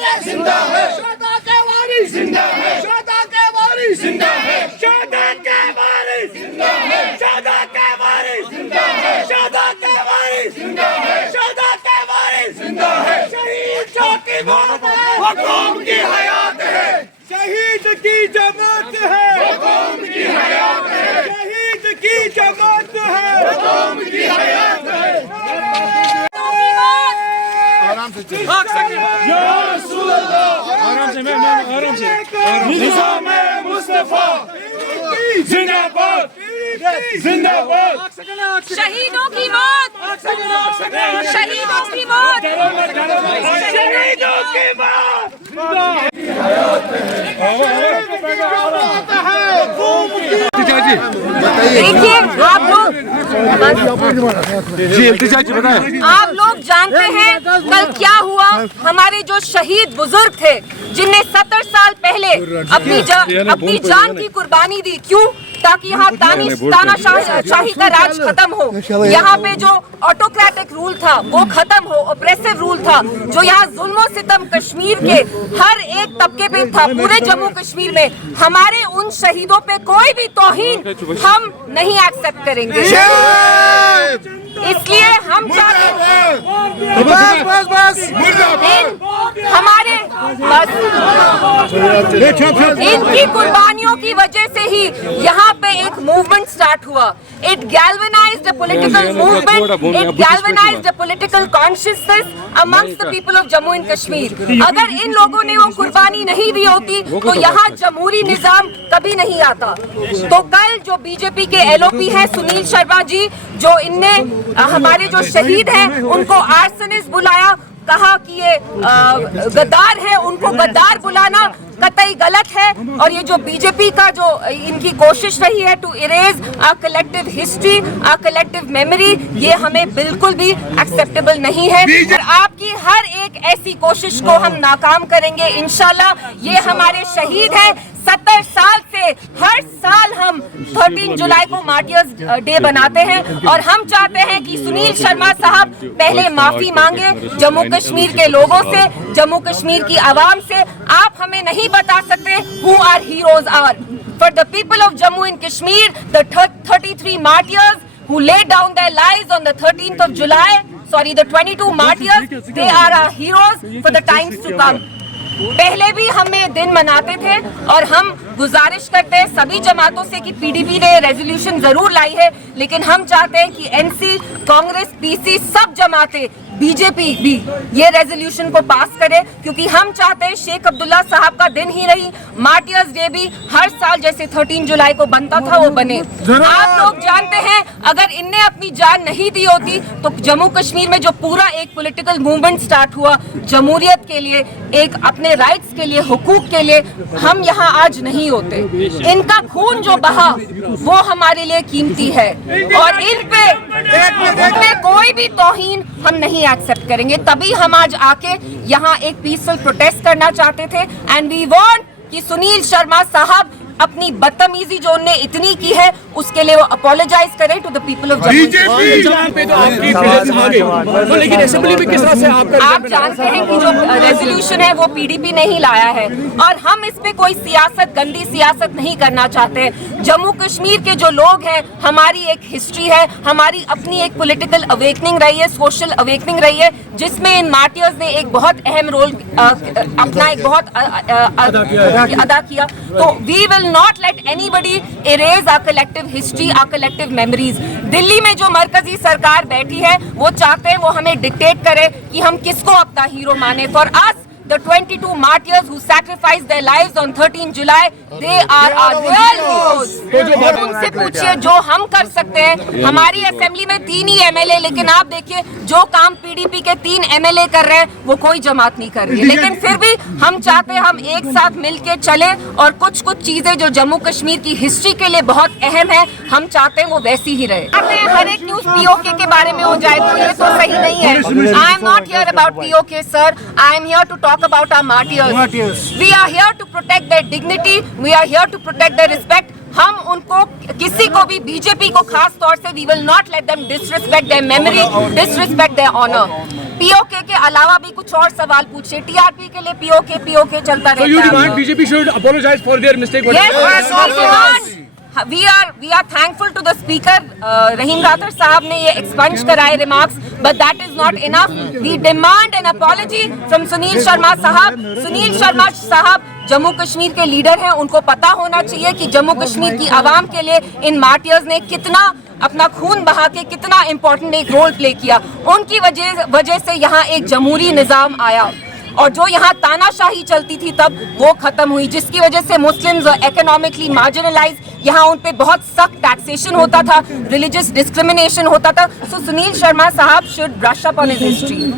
वारिस जिंदा है, शोधा के वारिस जिंदा है, शोधा के वारिस जिंदा है, शोधा के वारिस जिंदा है, शोधा के वारिस जिंदा है, शोधा के वारिस जिंदा है, शोधा के वारिस जिंदा है। शहीद की मौत है, वो कौम की हयात है, शहीद की जमात है, वो कौम की हयात है, शहीद की जमात है, वो कौम की हयात है। आराम से या रसूल अल्लाह, आराम से आराम से। निज़ाम-ए मुस्तफा जिंदाबाद, जिंदाबाद। शहीदों की मौत, शहीदों की मौत, शहीदों की मौत। देखिए आप लोग जानते हैं कल क्या हुआ। हमारे जो शहीद बुजुर्ग थे जिनने 70 साल पहले अपनी जान की कुर्बानी दी, क्यों? ताकि यहाँ तानाशाही का राज खत्म हो, यहाँ पे जो ऑटोक्रेटिक रूल था वो खत्म हो, ऑप्रेसिव रूल था, जो यहाँ जुल्म सितम कश्मीर के हर एक तबके पे था, पूरे जम्मू कश्मीर में। हमारे उन शहीदों पे कोई भी तौहीन हम नहीं एक्सेप्ट करेंगे। इसलिए हम चाहते हैं हमारे इनकी कुर्बानियों की वजह से ही यहाँ पे एक मूवमेंट स्टार्ट हुआ। It galvanised the political movement, it galvanised the political consciousness amongst the people of Jammu and Kashmir. अगर इन लोगों ने वो कुर्बानी नहीं दी होती तो यहाँ जमहूरी निजाम कभी नहीं आता। तो कल जो बीजेपी के एलओपी हैं सुनील शर्मा जी, जो इनने हमारे जो शहीद हैं उनको आर्सनिस्ट बुलाया, कहा कि ये गद्दार है, उनको गद्दार बुलाना कतई गलत है। और ये जो बीजेपी का जो इनकी कोशिश रही है to erase our collective history, our collective memory, ये हमें बिल्कुल भी एक्सेप्टेबल नहीं है। और आपकी हर एक ऐसी कोशिश को हम नाकाम करेंगे इंशाल्लाह। ये हमारे शहीद हैं, 70 साल से हर साल हम 13 जुलाई को मार्टियर्स डे बनाते हैं और हम चाहते हैं कि सुनील शर्मा साहब पहले माफी मांगे जम्मू कश्मीर के लोगों से, जम्मू कश्मीर की आवाम से। आप हमें नहीं बता सकते who our heroes are. For the people of Jammu and Kashmir, the 33 martyrs who laid down their lives on the 13th of July, the 22 martyrs, they are our heroes for the times to come. पहले भी हम ये दिन मनाते थे और हम गुजारिश करते हैं सभी जमातों से कि पीडीपी ने रेजोल्यूशन जरूर लाई है, लेकिन हम चाहते हैं कि एनसी, कांग्रेस, पीसी, सब जमातें, बीजेपी भी ये रेजोल्यूशन को पास करे, क्योंकि हम चाहते हैं शेख अब्दुल्ला साहब का दिन ही नहीं, मार्टियर्स डे भी हर साल जैसे 13 जुलाई को बनता था वो बने। आप लोग जानते हैं अगर इनने अपनी जान नहीं दी होती तो जम्मू कश्मीर में जो पूरा एक पॉलिटिकल मूवमेंट स्टार्ट हुआ जमहूरियत के लिए, एक अपने राइट्स के लिए, हुकूक के लिए, हम यहाँ आज नहीं होते। इनका खून जो बहा वो हमारे लिए कीमती है और इन पे कोई भी तौहीन हम नहीं एक्सेप्ट करेंगे। तभी हम आज आके यहाँ एक पीसफुल प्रोटेस्ट करना चाहते थे एंड वी वांट कि सुनील शर्मा साहब अपनी बदतमीजी जो उन्होंने इतनी की है उसके लिए वो अपोलोजाइज करें to the people of Jammu. लेकिन असेंबली में किस तरह से आप जानते हैं कि जो रेजोल्यूशन है वो पीडीपी ने ही लाया है और हम इस पे कोई सियासत, गंदी सियासत नहीं करना चाहते। जम्मू कश्मीर के जो लोग हैं, हमारी एक हिस्ट्री है, हमारी अपनी एक पॉलिटिकल अवेकनिंग रही है, सोशल अवेकनिंग रही है, जिसमें इन मार्टियर्स ने एक बहुत अहम रोल अपना एक बहुत अदा किया। तो we will not let anybody erase our collective history, our collective memories. Delhi में जो मरकजी सरकार बैठी है वो चाहते हैं वो हमें डिक्टेट करे कि हम किसको अपना हीरो माने। For us, the 22 martyrs who sacrificed their lives on 13 July, they are our real heroes. उनसे पूछिए जो हम कर सकते हैं। हमारी असेंबली में 3 ही एमएलए, लेकिन आप देखिए जो काम पीडीपी के 3 एमएलए कर रहे हैं वो कोई जमात नहीं कर रही है। लेकिन फिर भी हम चाहते हैं हम एक साथ मिलके चले और कुछ चीजें जो जम्मू कश्मीर की हिस्ट्री के लिए बहुत अहम है, हम चाहते हैं वो वैसी ही रहे। हर एक न्यूज पीओके के बारे में हो जाए तो ये तो सही नहीं है। I am not here about POK sir, I am here to talk about our martyrs. We are here to protect their dignity. We are here to protect their respect. हम उनको किसी को भी बीजेपी को खास तौर से we will not let them disrespect their memory, disrespect their honour. POK के अलावा भी कुछ और सवाल पूछे। टीआरपी के लिए पीओके चलता रहता है। So you demand BJP should apologize for their mistake? Yes, we demand. We are thankful to the speaker. Rahim Rathod साहब ने ये expunge कराए remarks, but that is not enough. We demand an apology from Sunil Sharma साहब. Sunil Sharma साहब जम्मू कश्मीर के leader हैं, उनको पता होना चाहिए कि जम्मू कश्मीर की आवाम के लिए इन मार्टियर्स ने कितना अपना खून बहा के कितना इम्पोर्टेंट एक रोल प्ले किया। उनकी वजह से यहाँ एक जमहूरी निज़ाम आया और जो यहाँ तानाशाही चलती थी तब वो खत्म हुई, जिसकी वजह से मुस्लिम्स इकोनॉमिकली मार्जिनलाइज, यहाँ उन पे बहुत सख्त टैक्सेशन होता था, रिलीजियस डिस्क्रिमिनेशन होता था। सो सुनील शर्मा साहब should brush up on his history.